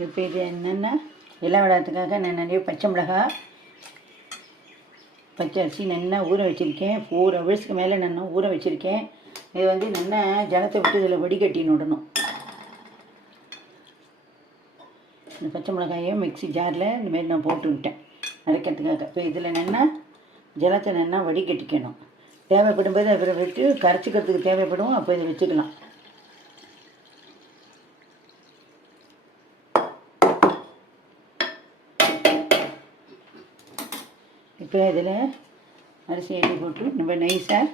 இப்போ இது என்னென்னா எல்லாம் விடாததுக்காக நான் நிறைய பச்சை மிளகாய் பச்சை அரிசி நல்லா ஊற வச்சுருக்கேன். 4 ஹவர்ஸ்க்கு மேலே நான் ஊற வச்சுருக்கேன். இது வந்து நல்லா ஜலத்தை விட்டு இதில் வடிகட்டின்னு விடணும். இந்த பச்சை மிளகாயை மிக்ஸி ஜாரில் இந்தமாரி நான் போட்டு விட்டேன் அரைக்கிறதுக்காக. இப்போ இதில் நல்லா ஜலத்தை நல்லா வடிகட்டிக்கணும். தேவைப்படும் போது அப்புறம் விட்டு கரைச்சிக்கிறதுக்கு தேவைப்படும், அப்போ இதை வச்சுக்கலாம். இப்போ இதில் அரிசி ஏற்றி போட்டு நம்ம நைஸாக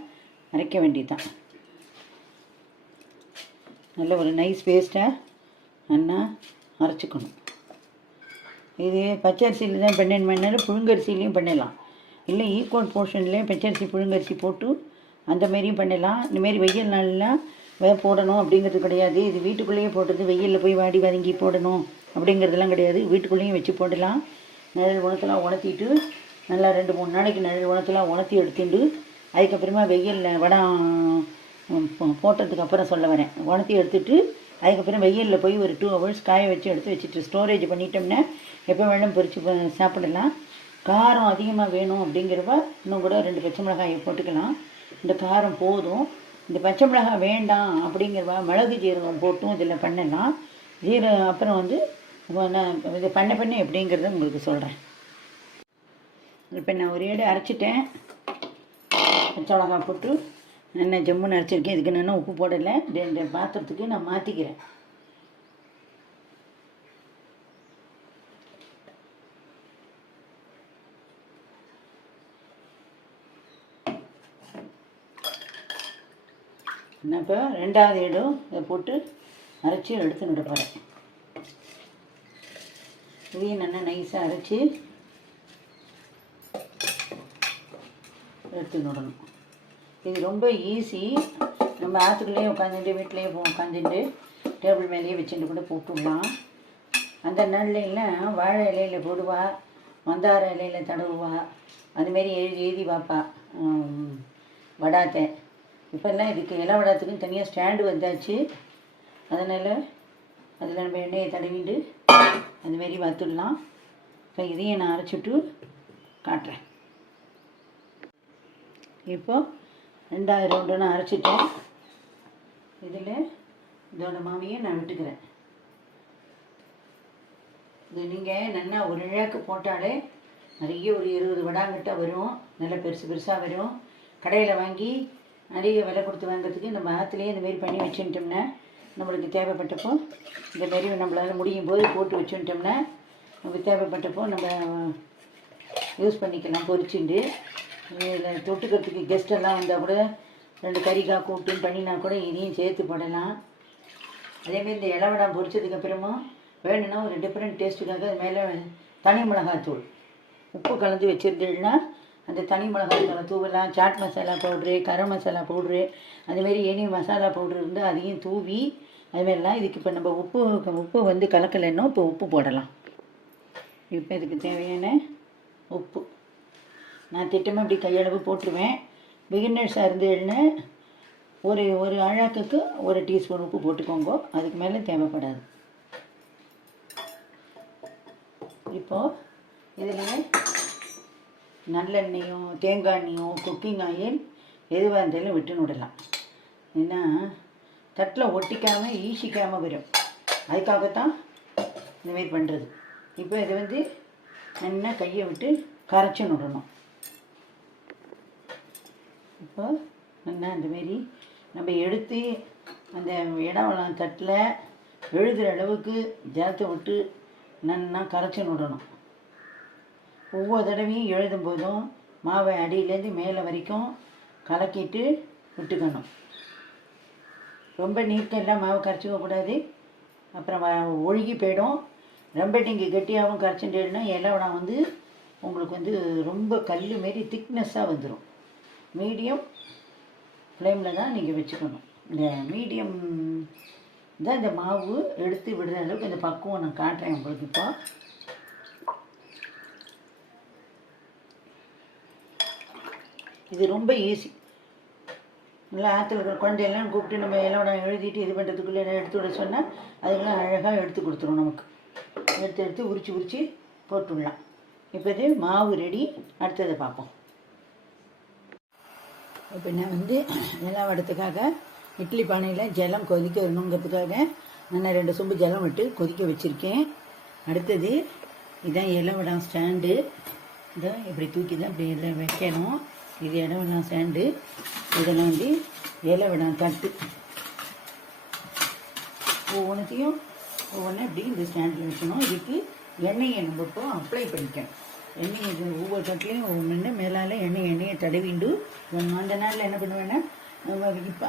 அரைக்க வேண்டியதுதான். நல்ல ஒரு நைஸ் பேஸ்ட்டாக நல்லா அரைச்சிக்கணும். இது பச்சரிசியில் தான் பண்ணணும்னாலும் புழுங்கரிசிலையும் பண்ணலாம், இல்லை ஈக்குவல் போர்ஷன்லேயும் பச்சரிசி புழுங்கரிசி போட்டு அந்த மாரியும் பண்ணலாம். இந்தமாரி வெயில் நாளெலாம் போடணும் அப்படிங்கிறது கிடையாது. இது வீட்டுக்குள்ளேயே போட்டது, வெயிலில் போய் வாடி வதங்கி போடணும் அப்படிங்கிறதுலாம் கிடையாது. வீட்டுக்குள்ளேயும் வச்சு போடலாம். நிழல் உணத்தெல்லாம் உணர்த்திட்டு நல்லா 2-3 நாளைக்கு நிழல் உணத்தெல்லாம் உணர்த்தி எடுத்துட்டு அதுக்கப்புறமா வெயிலில் வடம் போட்டதுக்கு அப்புறம் சொல்ல வரேன். உணர்த்தி எடுத்துகிட்டு அதுக்கப்புறம் வெயிலில் போய் ஒரு 2 ஹவர்ஸ் காய வச்சு எடுத்து வச்சுட்டு ஸ்டோரேஜ் பண்ணிட்டோம்னா எப்போ வேணும் பொரித்து சாப்பிடலாம். காரம் அதிகமாக வேணும் அப்படிங்கிறப்ப இன்னும் கூட 2 பச்சை மிளகாயை போட்டுக்கலாம். இந்த காரம் போதும். இந்த பச்சை மிளகாய் வேண்டாம் அப்படிங்கிறவா மிளகு ஜீரகம் போட்டும் இதில் பண்ணலாம். அப்புறம் வந்து இது பண்ண எப்படிங்கிறத உங்களுக்கு சொல்கிறேன். இப்போ நான் ஒரு ஏடு அரைச்சிட்டேன். பச்சை மிளகாய் போட்டு நல்லா ஜம்முன்னு அரைச்சிருக்கேன். இதுக்கு நான் உப்பு போடலை. இந்த பாத்திரத்துக்கு நான் மாற்றிக்கிறேன். நான் இப்போ 2வது ஏடும் இதை போட்டு அரைச்சி எடுத்து விட போகிறேன். இதையும் நல்லா நைஸாக அரைச்சி எடுத்து விடணும். இது ரொம்ப ஈஸி. நம்ம ஆற்றுக்குள்ளேயே உட்காந்துட்டு வீட்டிலையே உட்காந்துட்டு டேபிள் மேலேயே வச்சுட்டு கூட போட்டுடலாம். அந்த நாள்லாம் வாழை இலையில் போடுவா, மந்தார இலையில் தடவுவா, அதுமாரி எழுதி வாப்பா வடாத்தை. இப்போல்லாம் இதுக்கு இலை வடாத்துக்குன்னு தனியாக ஸ்டாண்டு வந்தாச்சு. அதனால் அதில் நம்ம எண்ணெயை தடவிட்டு அதுமாரி வறுத்துடலாம். இப்போ இதையும் நான் அரைச்சிட்டு காட்டுறேன். இப்போது 2வது ரவுண்டு நான் அரைச்சிட்டேன். இதில் இதோட மாவையை நான் விட்டுக்கிறேன். இது நீங்கள் நல்லா ஒரு இழாக்கு போட்டாலே நிறைய ஒரு 20 வடாங்கிட்ட வரும். நல்லா பெருசாக வரும். கடையில் வாங்கி நிறைய விலை கொடுத்து வாங்கிறதுக்கு நம்ம ஆற்றுலேயே இந்தமாரி பண்ணி வச்சுட்டோம்னா நம்மளுக்கு தேவைப்பட்டப்போ இந்தமாரி நம்மளால் முடியும் போது போட்டு வச்சுட்டோம்னா நமக்கு தேவைப்பட்டப்போ நம்ம யூஸ் பண்ணிக்கலாம். பொரிச்சுண்டு இதில் தொட்டுக்கிறதுக்கு கெஸ்டெல்லாம் வந்தால் கூட 2 கறிக்காய் கூட்டுன்னு பண்ணினா கூட இதையும் சேர்த்து போடலாம். அதேமாரி இந்த இலவடம் பொரிச்சதுக்கப்புறமும் வேணும்னா ஒரு டிஃப்ரெண்ட் டேஸ்ட்டுக்காக அது மேலே தனி மிளகாத்தூள் உப்பு கலந்து வச்சுருந்தேன்னா அந்த தனி மிளகாத்தூளை தூவலாம். Chat masala powder, garam masala powder, அதுமாரி எனி மசாலா பவுட்ரு இருந்தால் அதையும் தூவி அதுமாரிலாம். இதுக்கு இப்போ நம்ம உப்பு வந்து கலக்கலைன்னா இப்போ உப்பு போடலாம். இப்போ இதுக்கு தேவையான உப்பு நான் திட்டமாக இப்படி கையளவு போட்டுருவேன். பிகினர்ஸாக இருந்தேன்னு ஒரு அழாக்குக்கு 1 டீஸ்பூன் உப்பு போட்டுக்கோங்க. அதுக்கு மேலே தேவைப்படாது. இப்போது இதில் நல்லெண்ணெயும் தேங்காய் எண்ணெயும் குக்கிங் ஆயில் எதுவாக இருந்தாலும் விட்டுன்னு விடலாம். ஏன்னா தட்டில் ஒட்டிக்காமல் ஈசிக்காமல் வரும். அதுக்காகத்தான் இந்தமாரி பண்ணுறது. இப்போ இது வந்து நல்லா கையை விட்டு கரைச்சி விடணும். இப்போ நல்லா அந்தமாரி நம்ம எடுத்து அந்த இடவெல்லாம் தட்டில் எழுதுகிற அளவுக்கு ஜலத்தை விட்டு நல்லா கரைச்சி விடணும். ஒவ்வொரு தடவையும் எழுதும் போதும் மாவை அடியிலேருந்து மேலே வரைக்கும் கலக்கிட்டு விட்டுக்கணும். ரொம்ப நீர்க்கெல்லாம் மாவு கரைச்சிக்கக்கூடாது, அப்புறம் ஒழுகி போயிடும். ரொம்ப நீங்கள் கெட்டியாகவும் கரைச்சிட்டேன்னா இலவடம் வந்து உங்களுக்கு வந்து ரொம்ப கல் மாரி திக்னஸ்ஸாக வந்துடும். மீடியம் ஃப்ளேமில் தான் நீங்கள் வச்சுக்கணும். இந்த மீடியம் தான் இந்த மாவு எடுத்து விடுற அளவுக்கு இந்த பக்குவம் நான் காட்டுறேன் உங்களுக்கு. இப்போ இது ரொம்ப ஈஸி. நல்லா ஆற்றுல இருக்கிற குழந்தையெல்லாம் கூப்பிட்டு நம்ம எல்லாம் எழுதிட்டு இது பண்ணுறதுக்குள்ளே எடுத்து விட சொன்னால் அதுக்கெல்லாம் அழகாக எடுத்து கொடுத்துரும் நமக்கு. எடுத்து எடுத்து உரித்து போட்டுடலாம். இப்போ இது மாவு ரெடி. அடுத்ததை பார்ப்போம். இப்போ நான் நிலா வடத்துக்காக இட்லி பானையில் ஜலம் கொதிக்க வரணுங்கிறதுக்காக நான் 2 சொம்பு ஜலம் விட்டு கொதிக்க வச்சுருக்கேன். அடுத்தது இதுதான் இலவடம் ஸ்டாண்டு. இதான் இப்படி தூக்கி தான் இப்படி எல்லாம் வைக்கணும். இது இலவடம் ஸ்டாண்டு. இதெல்லாம் இலவடம் தட்டு. ஒவ்வொன்றும் இப்படி இந்த ஸ்டாண்டில் வைக்கணும். இதுக்கு எண்ணெயை நம்ம இப்போ அப்ளை பண்ணிக்கணும். எண்ணெய் ஒவ்வொரு தட்டுலையும் ஒவ்வொன்று மேலால் எண்ணெயை தடவிண்டு அந்த நாளில் என்ன பண்ணுவேன்னா இப்போ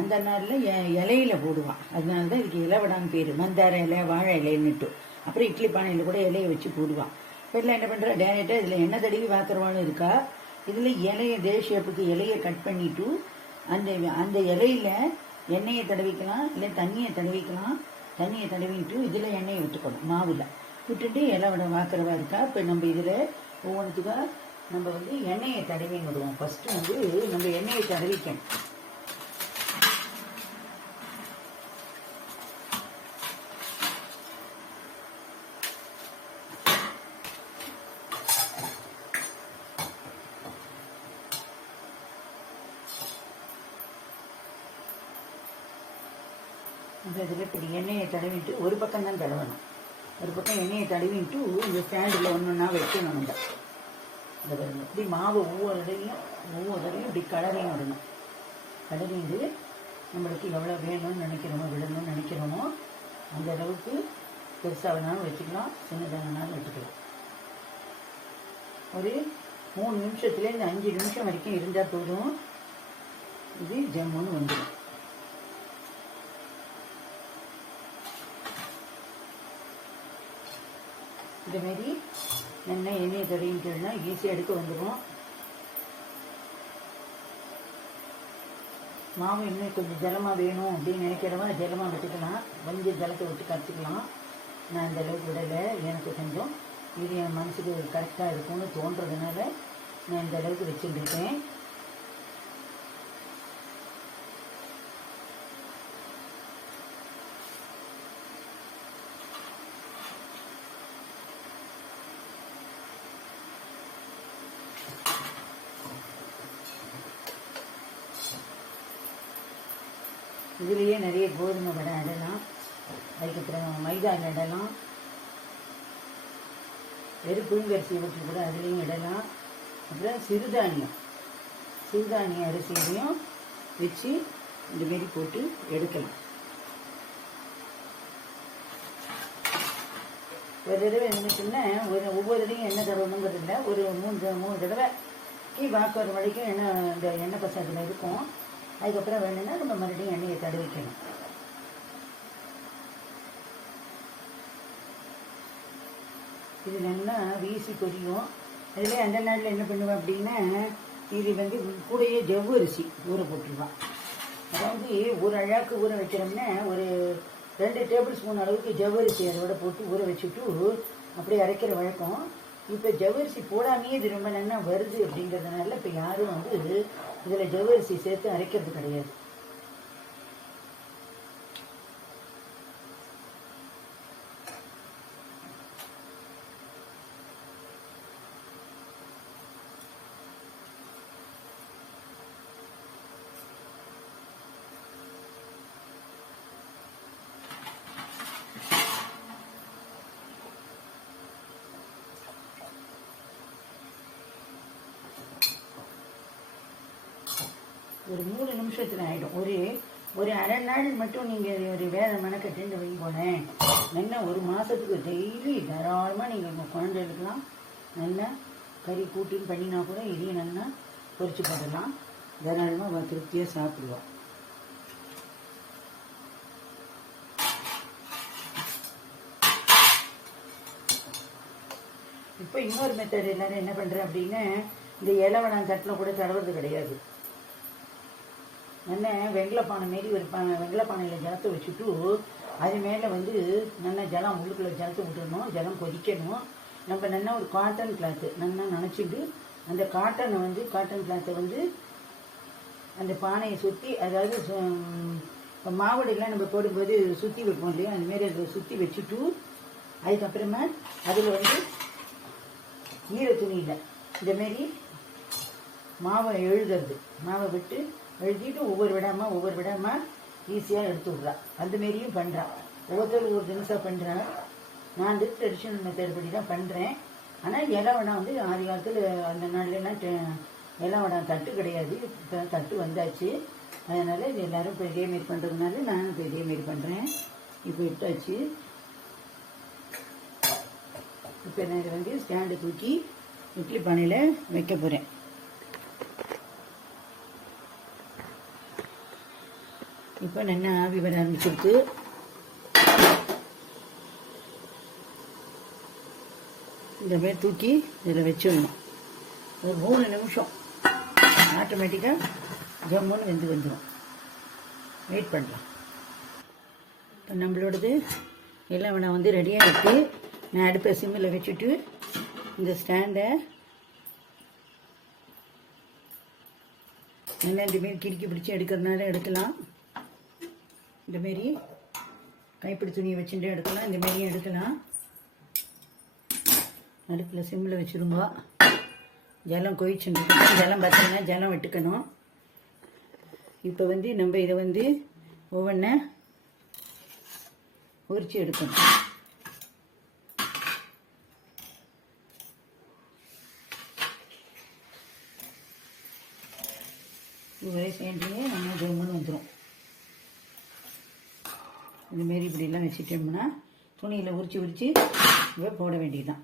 அந்த நாளில் இலையில் போடுவான். அதனால தான் இதுக்கு இலவடான்னு பேர். மந்தார இலை, வாழை இலைன்னுட்டு. அப்புறம் இட்லி பானையில் கூட இலையை வச்சு போடுவான். இப்போல்லாம் என்ன பண்ணுறா டேரெக்டாக இதில் எண்ணெய் தடவி வாக்குறவான்னு இருக்கா. இதில் இலையை ஷேப்புக்கு இலையை கட் பண்ணிவிட்டு அந்த இலையில் எண்ணெயை தடவிக்கலாம், இல்லை தண்ணியை தடவிக்கலாம். தண்ணியை தடவிட்டு இதில் எண்ணெயை விட்டுக்கணும். மாவில் விட்டுட்டு இலவடை வாக்குறவா இருக்கா. இப்போ நம்ம இதில் ஒவ்வொன்றுத்துக்காக நம்ம எண்ணெயை தடவி விடுவோம். ஃபஸ்ட்டு நம்ம எண்ணெயை தடவிக்கணும். இதில் இப்படி எண்ணெயை தடவிட்டு ஒரு பக்கம் தான் தடவணும். ஒரு பக்கம் எண்ணெயை தடவிட்டு இந்த ஸ்டாண்டில் ஒன்றா வைக்கணும். இந்த பாருங்க, இப்படி மாவு ஒவ்வொரு தடையும் இப்படி கலரையும் விடணும். கலரிந்து நம்மளுக்கு எவ்வளோ வேணும்னு விடணும்னு நினைக்கிறோமோ அந்த அளவுக்கு பெருசாக வேணாலும் வச்சுக்கலாம், சின்னதாக வேணாலும் வச்சுக்கலாம். ஒரு 3 நிமிஷத்துலேருந்து 5 நிமிஷம் வரைக்கும் இருந்தால் போதும். இது ஜம்முன்னு வந்துடும். இதுமாரி நல்லா எண்ணெயை தடவிட்டோம்னா ஈஸியாக எடுக்க வந்துடும். மாவு இன்னும் கொஞ்சம் ஜலமாக வேணும் அப்படின்னு நினைக்கிறவா ஜலமாக விட்டுக்கலாம். கொஞ்சம் ஜலத்தை விட்டு கரைச்சிக்கலாம். நான் இந்த அளவுக்கு விடலை. எனக்கு கொஞ்சம் இது என் மனசுக்கு கரெக்டாக இருக்கும்னு தோன்றதுனால நான் இந்த அளவுக்கு வச்சுருக்கேன். இதுலேயே நிறைய கோதுமை வடை இடலாம், அதுக்கப்புறம் மைதா இடலாம், வெறும் புழுங்கரிசி ஊற்றி கூட அதுலேயும் இடலாம். அப்புறம் சிறுதானிய அரிசியிலையும் வச்சு இந்தமாரி போட்டு எடுக்கலாம். ஒரு தடவை என்னச்சுன்னா ஒவ்வொரு தடவையும் எண்ணெய் தடவணுங்கிறது இல்லை. ஒரு 3 தடவை வாக்குற வரைக்கும் இந்த எண்ணெய் பசத்தில் இருக்கும். அதுக்கப்புறம் வேணும்னா நம்ம மறுபடியும் எண்ணெயை தடவிக்கணும். இது நல்லா வீசி கொதியும். அதில் அந்த நாளில் என்ன பண்ணுவேன் அப்படின்னா இது கூடையே ஜவ்வரிசி ஊற போட்டுருவான். அதாவது ஒரு அழாக்கு ஊற வைக்கிறோம்னா ஒரு 2 டேபிள் ஸ்பூன் அளவுக்கு ஜவ்வரிசி அதோட போட்டு ஊற வச்சுட்டு அப்படியே அரைக்கிற வழக்கம். இப்போ ஜவ்வரிசி போடாமையே இது ரொம்ப நல்லா வருது அப்படிங்கிறதுனால இப்போ யாரும் இதில் ஜவ்வரிசி சேர்த்து அரைக்கிறது கிடையாது. ஒரு 3 நிமிஷத்தில் ஆகிடும். ஒரு அரை நாள் மட்டும் நீங்கள் ஒரு வேலை மெனக்கட்டு வைங்க போனேன். நல்லா ஒரு மாதத்துக்கு டெய்லி தாராளமாக நீங்கள் உங்கள் குழந்தைகளுக்கெல்லாம் நல்லா கறி கூட்டின்னு பண்ணினா கூட இதையும் நல்லா பொரிச்சு போடலாம். தாராளமாக திருப்தியாக சாப்பிடுவோம். இப்போ இன்னொரு மெத்தட் எல்லோரும் என்ன பண்ணுறேன் அப்படின்னா இந்த இலவடம் தட்டில் கூட தடவுறது கிடையாது. நல்லா வெங்கலப்பானை மாரி ஒரு வெங்கலப்பானையில் ஜலத்தை வச்சுட்டு அது மேலே நல்லா ஜலம் உள்ளுக்குள்ளே ஜலத்தை விட்டுடணும். ஜலம் கொதிக்கணும். நம்ம நல்லா ஒரு காட்டன் கிளாத்து நல்லா நினச்சிட்டு அந்த காட்டன் கிளாத்தை அந்த பானையை சுற்றி, அதாவது மாவடையெல்லாம் நம்ம போடும்போது சுற்றி வைப்போம் இல்லையா, அதுமாரி அதை சுற்றி வச்சுட்டு அதுக்கப்புறமா அதில் வந்து ஈர துணியில் இந்தமாரி மாவை எழுதுறது, மாவை விட்டு எழுதிட்டு ஒவ்வொரு விடாமல் ஈஸியாக எடுத்து விட்றா. அந்தமாரியும் பண்ணுறான். ஒவ்வொருத்தரும் ஒவ்வொரு தினசாக பண்ணுறான். நான் வந்து ட்ரெடிஷ்னல் மெத்தட் படி தான் பண்ணுறேன். ஆனால் இலை வடை வந்து ஆதி காலத்தில் அந்த நாள்லாம் இலை வடை தட்டு கிடையாது. இப்போ தட்டு வந்தாச்சு. அதனால் இது எல்லோரும் இப்போ இதேமாரி பண்ணுறதுனால நானும் இப்போ இதேமாரி பண்ணுறேன். இப்போ எடுத்தாச்சு. இப்போ நான் இதை வந்து ஸ்டாண்டு தூக்கி இட்லி பானையில் வைக்க போகிறேன். இப்போ நல்லா ஆவி வர ஆரம்பிச்சிருக்கு. இந்த மாதிரி தூக்கி இதில் வச்சிடணும். ஒரு 3 நிமிஷம் ஆட்டோமேட்டிக்காக ஜம்முன்னு வந்துடும். வெயிட் பண்ணலாம். இப்போ நம்மளோடது எல்லாம் நான் வந்து ரெடியாக இருக்குது. நான் அடுப்பை சிம்மில் வச்சுட்டு இந்த ஸ்டாண்டை நல்லா இந்தமாரி கிறுக்கி பிடிச்சி எடுக்கிறதுனால எடுக்கலாம். இந்தமாரி கைப்பிடி துணியை வச்சுட்டு எடுக்கலாம். இந்தமாரியும் எடுக்கலாம். அடுப்பில் சிம்மில் வச்சுருங்க. ஜலம் கொதிச்சுட்டு ஜலம் பார்த்தீங்கன்னா ஜலம் விட்டுக்கணும். இப்போ வந்து நம்ம இதை வந்து ஒவ்வொன்றை பொரிச்சு எடுக்கணும். இதுவரை சேர்ந்தே நம்ம ஜம்முன்னு வந்துடும். இதுமாரி இப்படிலாம் வச்சுட்டோம்னா துணியில் உரித்து இப்போ போட வேண்டியதுதான்.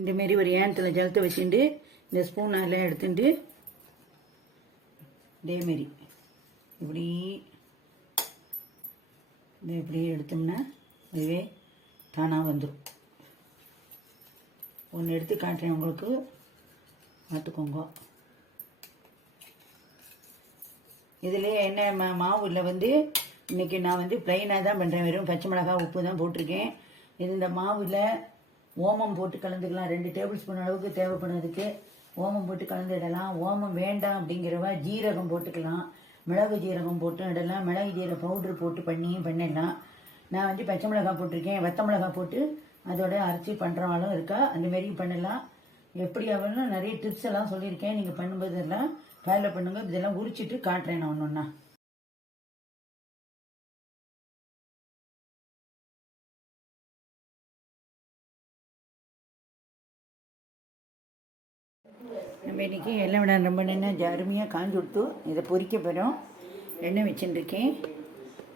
இந்தமாரி ஒரு ஏனத்தில் ஜலத்தை வச்சுட்டு இந்த ஸ்பூன் எல்லாம் எடுத்துட்டு இதேமாரி இப்படி இப்படி எடுத்தோம்னா இதுவே தானாக வந்துடும். ஒன்று எடுத்து காட்டுறேன் உங்களுக்கு, பார்த்துக்கோங்க. இதில் என்ன மாவில் வந்து இன்றைக்கி நான் வந்து ப்ளைனாக தான் பண்ணுறேன். வெறும் பச்சை மிளகாய் உப்பு தான் போட்டிருக்கேன். இது இந்த மாவில் ஓமம் போட்டு கலந்துக்கலாம். 2 டேபிள் ஸ்பூன் அளவுக்கு தேவைப்படுறதுக்கு ஓமம் போட்டு கலந்துடலாம். ஓமம் வேண்டாம் அப்படிங்கிறவ ஜீரகம் போட்டுக்கலாம். மிளகு ஜீரகம் போட்டு இடலாம். மிளகு ஜீரக பவுட்ரு போட்டு பண்ணிடலாம். நான் வந்து பச்சை மிளகாய் போட்டிருக்கேன். வத்த மிளகாய் போட்டு அதோட அரைச்சி பண்ணுறவாலும் இருக்கா. அந்தமாரி பண்ணலாம். எப்படி ஆகணும் நிறைய டிப்ஸ் எல்லாம் சொல்லியிருக்கேன். நீங்கள் பண்ணும்போதெல்லாம் ஃபாலோ பண்ணுங்கள். இதெல்லாம் உரிச்சிட்டு காட்டுறேன் நான் ஒன்று. நம்ம இன்றைக்கி எல்லாம் விட ரொம்ப எண்ணெய் அருமையாக காஞ்சி கொடுத்து இதை பொரிக்க போகிறோம். எண்ணெய் வச்சுட்டுருக்கேன்.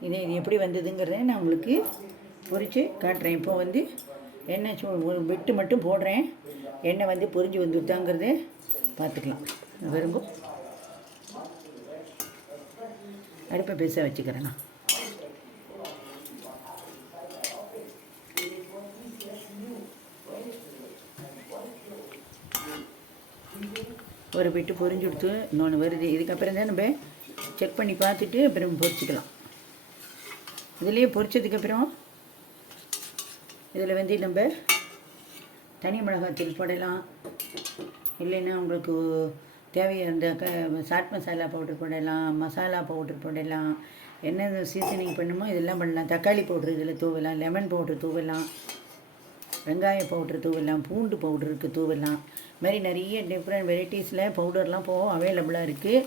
இது எப்படி வந்ததுங்கிறத நான் உங்களுக்கு பொரித்து காட்டுறேன். இப்போ வந்து எண்ணெய் ஒரு வெட்டு மட்டும் போடுறேன். எண்ணெய் வந்து பொரிஞ்சு வந்துட்டாங்கிறத பார்த்துக்கலாம். வரும்போ அடுப்பை பெருசாக வச்சுக்கிறேன். நான் ஒரு வெட்டு பொரிஞ்சு கொடுத்து இன்னொன்று வருது. இதுக்கப்புறம் தான் நம்ம செக் பண்ணி பார்த்துட்டு அப்புறம் பொரிச்சிக்கலாம். இதுலேயே பொரிச்சதுக்கப்புறம் இதில் வந்து நம்ம தனி மிளகாத்தூள் போடலாம். இல்லைன்னா உங்களுக்கு தேவையாக இருந்தாக்க சாட் மசாலா பவுட்ரு போடலாம், மசாலா பவுட்ரு போடலாம். என்ன சீசனிங் பண்ணுமோ இதெல்லாம் பண்ணலாம். தக்காளி பவுட்ரு இதில் தூவலாம், லெமன் பவுட்ரு தூவலாம், வெங்காய பவுட்ரு தூவலாம், பூண்டு பவுட்ருக்கு தூவலாம். இது மாதிரி நிறைய டிஃப்ரெண்ட் வெரைட்டிஸில் பவுடர்லாம் அவைலபிளாக இருக்குது.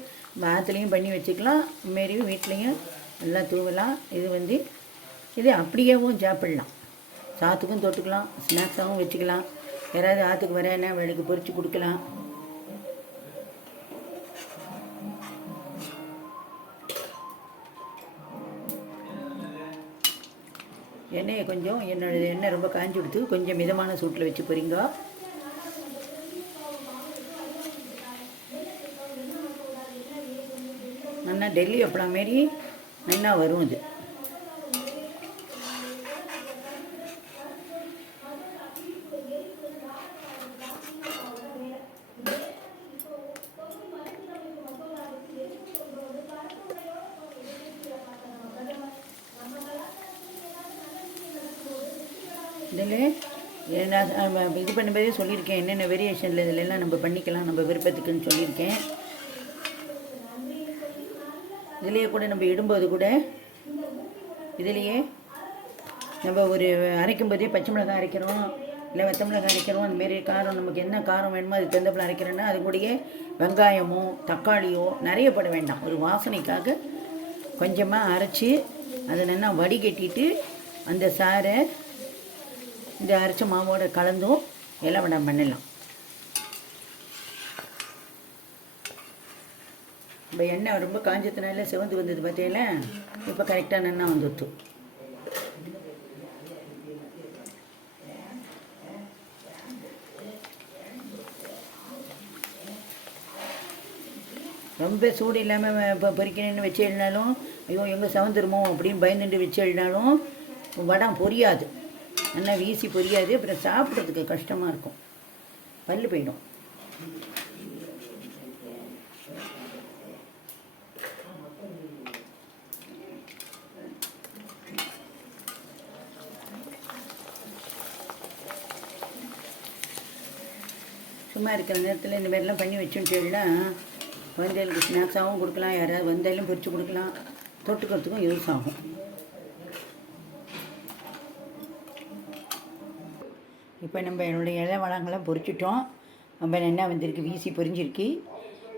ஆற்றுலையும் பண்ணி வச்சுக்கலாம். இதுமாரி வீட்லேயும் எல்லாம் தூவலாம். இது வந்து இது அப்படியேவும் சாப்பிட்லாம். சாத்துக்கும் தொட்டுக்கலாம், ஸ்நாக்ஸாகவும் வச்சுக்கலாம். யாராவது ஆற்றுக்கு வரேன்னா வேலைக்கு பொரித்து கொடுக்கலாம். எண்ணெயை கொஞ்சம் எண்ணெய் ரொம்ப காஞ்சி கொடுத்து கொஞ்சம் மிதமான சூட்டில் வச்சு போகிறீங்க. நல்லா டெல்லி அப்பளம் மாரி நல்லா வரும். இது இதில் நான் இது பண்ணும்போதே சொல்லியிருக்கேன் என்னென்ன வேரியேஷனில் இதிலெல்லாம் நம்ம பண்ணிக்கலாம் நம்ம விருப்பத்துக்குன்னு சொல்லியிருக்கேன். இதுலேயே கூட நம்ம இடும்போது கூட இதுலேயே நம்ம ஒரு அரைக்கும்போதே பச்சை மிளகாய் அரைக்கிறோம், இல்லை வத்த மிளகாய் அரைக்கிறோம். அந்தமாரி காரம் நமக்கு என்ன காரம் வேணுமோ அது தகுந்தப்பில் அரைக்கிறோன்னா அது கூடயே வெங்காயமோ தக்காளியோ நிறைய போட வேண்டாம். ஒரு வாசனைக்காக கொஞ்சமாக அரைச்சி அதை நல்லா வடிகட்டிட்டு அந்த சாறை இந்த அரைச்ச மாவோடு கலந்தும் எல்லாம் வேண்டாம் பண்ணிடலாம். இப்போ எண்ணெய் ரொம்ப காஞ்சத்தினால சிவந்து வந்தது பார்த்தீங்களா, இப்போ கரெக்டான எண்ணெய் வந்துடுத்து. ரொம்ப சூடு இல்லாமல் இப்போ பொரிக்கணுன்னு வச்சு எழுதினாலும் ஐயோ எங்கே சவந்துருமோ அப்படின்னு பயந்துட்டு வச்சு எழுதினாலும் வடம் பொரியாது, நல்லா வீசி பொரியாது. அப்புறம் சாப்பிட்றதுக்கு கஷ்டமாக இருக்கும், பல்லு போயிடும். சும்மா இருக்கிற நேரத்தில் இந்த மாதிரிலாம் பண்ணி வச்சுட்டேன்னா குழந்தைகளுக்கு ஸ்நாக்ஸாகவும் கொடுக்கலாம், யாராவது வந்தாலும் பொரித்து கொடுக்கலாம், தொட்டுக்கிறதுக்கும் யூஸ் ஆகும். இப்போ நம்ம என்னுடைய இலை வளங்கள்லாம் பொரிச்சிட்டோம். நம்ம என்ன வந்திருக்கு, வீசி பொரிஞ்சிருக்கு.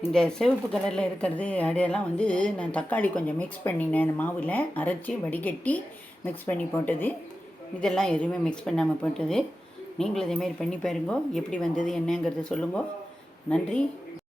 இந்த சிவப்பு கலரில் இருக்கிறது அடையெல்லாம் வந்து நான் தக்காளி கொஞ்சம் மிக்ஸ் பண்ணினேன், அந்த மாவில் அரைச்சி வடிகட்டி மிக்ஸ் பண்ணி போட்டது. இதெல்லாம் எதுவுமே மிக்ஸ் பண்ணாமல் போட்டது. நீங்களும் இதேமாரி பண்ணி பாருங்க, எப்படி வந்தது என்னங்கிறத சொல்லுங்க. நன்றி.